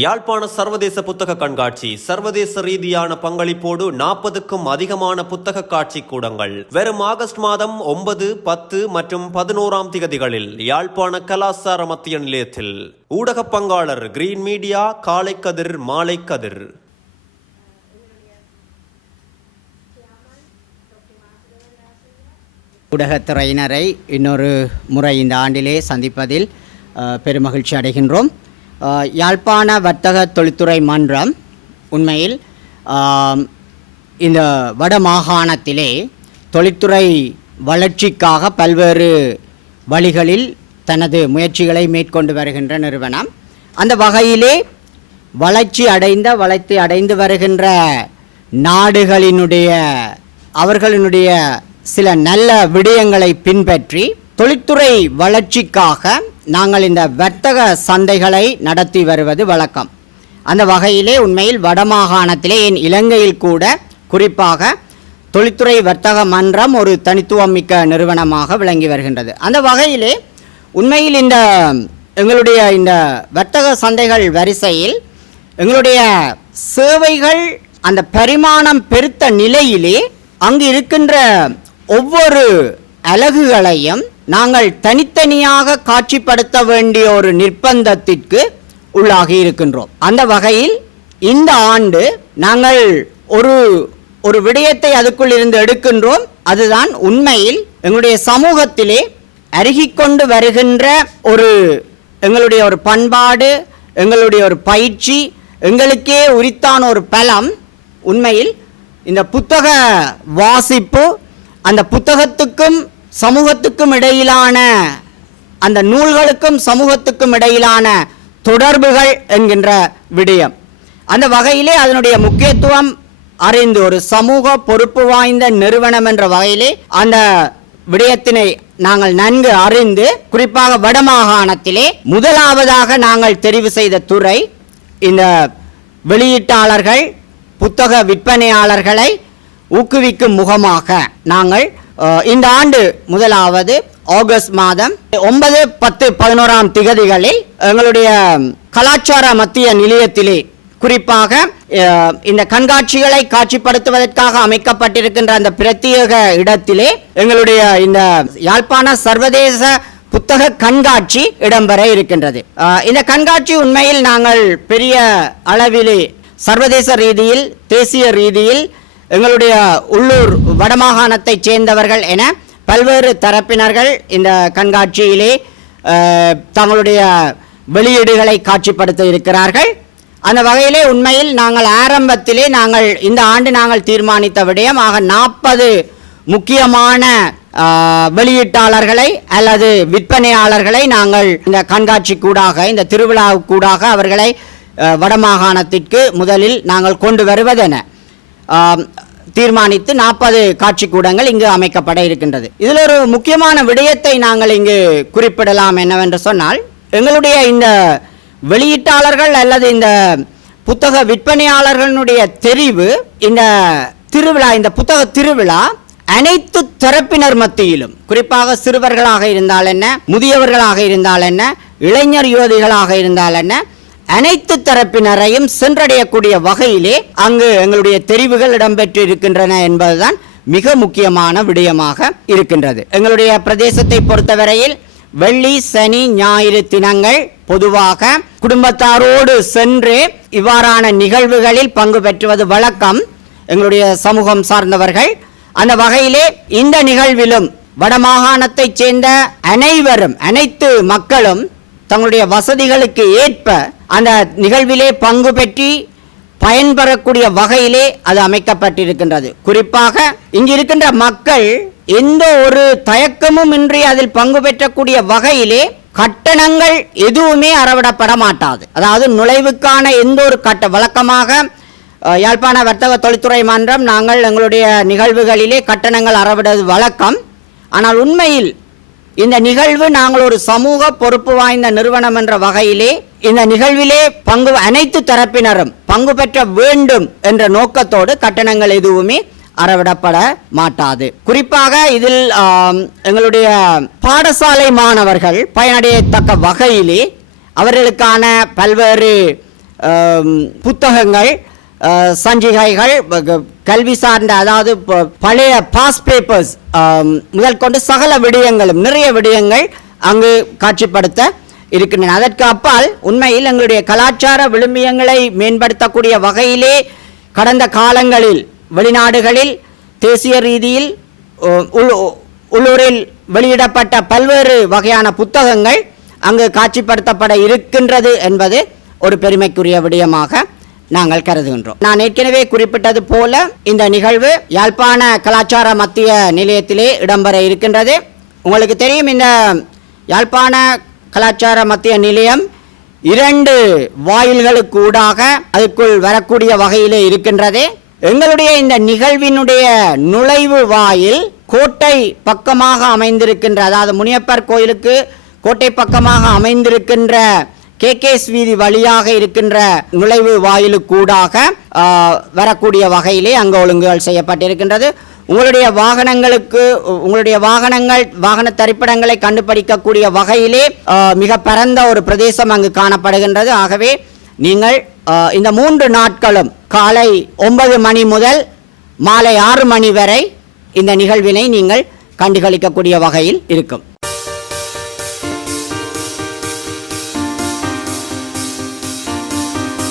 யாழ்ப்பாண சர்வதேச புத்தக கண்காட்சி சர்வதேச ரீதியான பங்களிப்போடு நாற்பதுக்கும் அதிகமான புத்தக காட்சி கூடங்கள். வெறும் ஆகஸ்ட் மாதம் ஒன்பது பத்து மற்றும் பதினோராம் திகதிகளில் யாழ்ப்பாண கலாசார மத்திய நிலையத்தில். ஊடக பங்காளர் கிரீன் மீடியா காலை கதிர் மாலை கதிர். ஊடகத்துறையினரை இன்னொரு முறை இந்த ஆண்டிலே சந்திப்பதில் பெருமகிழ்ச்சி அடைகின்றோம். யாழ்ப்பாண வர்த்தக தொழில்துறை மன்றம் உண்மையில் இந்த வட மாகாணத்திலே தொழில்துறை வளர்ச்சிக்காக பல்வேறு வழிகளில் தனது முயற்சிகளை மேற்கொண்டு வருகின்ற நிறுவனம். அந்த வகையிலே வளர்ச்சி அடைந்த வளர்ச்சி அடைந்து வருகின்ற நாடுகளினுடைய அவர்களினுடைய சில நல்ல விடயங்களை பின்பற்றி தொழில்துறை வளர்ச்சிக்காக நாங்கள் இந்த வர்த்தக சந்தைகளை நடத்தி வருவது வழக்கம். அந்த வகையிலே உண்மையில் வடமாகாணத்திலே என் இலங்கையில் கூட குறிப்பாக தொழில்துறை வர்த்தக மன்றம் ஒரு தனித்துவம் மிக்க நிறுவனமாக விளங்கி வருகின்றது. அந்த வகையிலே உண்மையில் இந்த எங்களுடைய இந்த வர்த்தக சந்தைகள் வரிசையில் எங்களுடைய சேவைகள் அந்த பரிமாணம் பெருத்த நிலையிலே அங்கு இருக்கின்ற ஒவ்வொரு அலகுகளையும் நாங்கள் தனித்தனியாக காட்சிப்படுத்த வேண்டிய ஒரு நிர்பந்தத்திற்கு உள்ளாகி இருக்கின்றோம். அந்த வகையில் இந்த ஆண்டு நாங்கள் ஒரு ஒரு விடயத்தை அதுக்குள் இருந்து எடுக்கின்றோம். அதுதான் உண்மையில் எங்களுடைய சமூகத்திலே அருகிக்கொண்டு வருகின்ற ஒரு எங்களுடைய ஒரு பண்பாடு எங்களுடைய ஒரு பயிற்சி எங்களுக்கே உரித்தான ஒரு பலம் உண்மையில் இந்த புத்தக வாசிப்பு அந்த புத்தகத்துக்கும் சமூகத்துக்கும் இடையிலான அந்த நூல்களுக்கும் சமூகத்துக்கும் இடையிலான தொடர்புகள் என்கின்ற விடயம். அந்த வகையிலே அதனுடைய முக்கியத்துவம் அறிந்து ஒரு சமூக பொறுப்பு வாய்ந்த நிறுவனம் என்ற வகையிலே அந்த விடயத்தினை நாங்கள் நன்கு அறிந்து குறிப்பாக வடமாகாணத்திலே முதலாவதாக நாங்கள் தெரிவு செய்த துறை இந்த வெளியீட்டாளர்கள் புத்தக விற்பனையாளர்களை ஊக்குவிக்கும் முகமாக நாங்கள் இந்த ஆண்டு முதலாவது ஆகஸ்ட் மாதம் ஒன்பது பத்து பதினோராம் திகதிகளில் எங்களுடைய கலாச்சார மத்திய நிலையத்திலே குறிப்பாக இந்த கண்காட்சிகளை காட்சிப்படுத்துவதற்காக அமைக்கப்பட்டிருக்கின்ற அந்த பிரத்யேக இடத்திலே எங்களுடைய இந்த யாழ்ப்பாண சர்வதேச புத்தக கண்காட்சி இடம்பெற இருக்கின்றது. இந்த கண்காட்சி உண்மையில் நாங்கள் பெரிய அளவிலே சர்வதேச ரீதியில் தேசிய ரீதியில் எங்களுடைய உள்ளூர் வடமாகாணத்தைச் சேர்ந்தவர்கள் என பல்வேறு தரப்பினர்கள் இந்த கண்காட்சியிலே தங்களுடைய வெளியீடுகளை காட்சிப்படுத்த இருக்கிறார்கள். அந்த வகையிலே உண்மையில் நாங்கள் ஆரம்பத்திலே நாங்கள் இந்த ஆண்டு நாங்கள் தீர்மானித்த விடயம் ஆக நாற்பது முக்கியமான வெளியீட்டாளர்களை அல்லது விற்பனையாளர்களை நாங்கள் இந்த கண்காட்சி கூடாக இந்த திருவிழா கூடாக அவர்களை வடமாகாணத்திற்கு முதலில் நாங்கள் கொண்டு வருவதென. தீர்மானித்து நாற்பது காட்சி கூடங்கள் இங்கு அமைக்கப்பட இருக்கின்றது. இதில் ஒரு முக்கியமான விடயத்தை நாங்கள் இங்கு குறிப்பிடலாம் என்னவென்று சொன்னால் எங்களுடைய இந்த வெளியீட்டாளர்கள் அல்லது இந்த புத்தக விற்பனையாளர்களுடைய தெரிவு இந்த திருவிழா இந்த புத்தக திருவிழா அனைத்து தரப்பினர் மத்தியிலும் குறிப்பாக சிறுவர்களாக இருந்தால் என்ன முதியவர்களாக இருந்தால் என்ன இளைஞர் யுவதிகளாக இருந்தால் என்ன அனைத்து தரப்பினரையும் சென்றடையக்கூடிய வகையிலே அங்கு எங்களுடைய தெரிவுகள் இடம்பெற்று இருக்கின்றன என்பதுதான் மிக முக்கியமான விடயமாக இருக்கின்றது. எங்களுடைய பிரதேசத்தை பொறுத்தவரையில் வெள்ளி சனி ஞாயிறு தினங்கள் பொதுவாக குடும்பத்தாரோடு சென்று இவ்வாறான நிகழ்வுகளில் பங்கு பெற்றுவது வழக்கம் எங்களுடைய சமூகம் சார்ந்தவர்கள். அந்த வகையிலே இந்த நிகழ்விலும் வடமாகாணத்தைச் சேர்ந்த அனைவரும் அனைத்து மக்களும் தங்களுடைய வசதிகளுக்கு ஏற்ப அந்த நிகழ்விலே பங்கு பெற்றி பயன்பெறக்கூடிய வகையிலே அது அமைக்கப்பட்டிருக்கின்றது. குறிப்பாக இங்கு இருக்கின்ற மக்கள் எந்த ஒரு தயக்கமும் இன்றி அதில் பங்கு பெற்றக்கூடிய வகையிலே கட்டணங்கள் எதுவுமே அறவிடப்பட மாட்டாது. அதாவது நுழைவுக்கான எந்த ஒரு கட்ட வழக்கமாக யாழ்ப்பாண வர்த்தக தொழில்துறை மன்றம் நாங்கள் எங்களுடைய நிகழ்வுகளிலே கட்டணங்கள் அறவிடுவது வழக்கம். ஆனால் உண்மையில் இந்த நிகழ்வு நாங்கள் ஒரு சமூக பொறுப்பு வாய்ந்த நிறுவனம் என்ற வகையிலே இந்த நிகழ்விலே பங்கு அனைத்து தரப்பினரும் பங்கு பெற்ற வேண்டும் என்ற நோக்கத்தோடு கட்டணங்கள் எதுவுமே அறவிடப்பட மாட்டாது. குறிப்பாக இதில் எங்களுடைய பாடசாலை மாணவர்கள் பயனடையத்தக்க வகையிலே அவர்களுக்கான பல்வேறு புத்தகங்கள் சஞ்சிகைகள் கல்வி சார்ந்த அதாவது ப- பழைய பாஸ் பேப்பர்ஸ் முதல் கொண்டு சகல விடயங்களும் நிறைய விடயங்கள் அங்கு காட்சிப்படுத்த இருக்கின்றன. அதற்கு அப்பால் உண்மையில் எங்களுடைய கலாச்சார விழுமியங்களை மேம்படுத்தக்கூடிய வகையிலே கடந்த காலங்களில் வெளிநாடுகளில் தேசிய ரீதியில் உள்ளூரில் வெளியிடப்பட்ட பல்வேறு வகையான புத்தகங்கள் அங்கு காட்சிப்படுத்தப்பட இருக்கின்றது என்பது ஒரு பெருமைக்குரிய விடயமாக நாங்கள் கருதுகின்றோம். நான் ஏற்கனவே குறிப்பிட்டது போல இந்த நிகழ்வு யாழ்ப்பாண கலாச்சார மத்திய நிலையத்திலே இடம்பெற இருக்கின்றது. உங்களுக்கு தெரியும் இந்த யாழ்ப்பாண கலாச்சார மத்திய நிலையம் இரண்டு வாயில்களுக்கு ஊடாக அதுக்குள் வரக்கூடிய வகையிலே இருக்கின்றது. எங்களுடைய இந்த நிகழ்வினுடைய நுழைவு வாயில் கோட்டை பக்கமாக அமைந்திருக்கின்ற அதாவது முனியப்பர் கோயிலுக்கு கோட்டை பக்கமாக அமைந்திருக்கின்ற கேகேஎஸ் வீதி வழியாக இருக்கின்ற நுழைவு வாயிலுக்கூடாக வரக்கூடிய வகையிலே அங்கு ஒழுங்குகள் செய்யப்பட்டிருக்கின்றது. உங்களுடைய வாகனங்களுக்கு உ- உங்களுடைய வாகனங்கள் வாகன தரிப்பிடங்களை கண்டுபிடிக்கக்கூடிய வகையிலே மிக பரந்த ஒரு பிரதேசம் அங்கு காணப்படுகின்றது. ஆகவே நீங்கள் இந்த மூன்று நாட்களும் காலை ஒன்பது மணி முதல் மாலை ஆறு மணி வரை இந்த நிகழ்வினை நீங்கள் கண்டுகளிக்கக்கூடிய வகையில் இருக்கும்.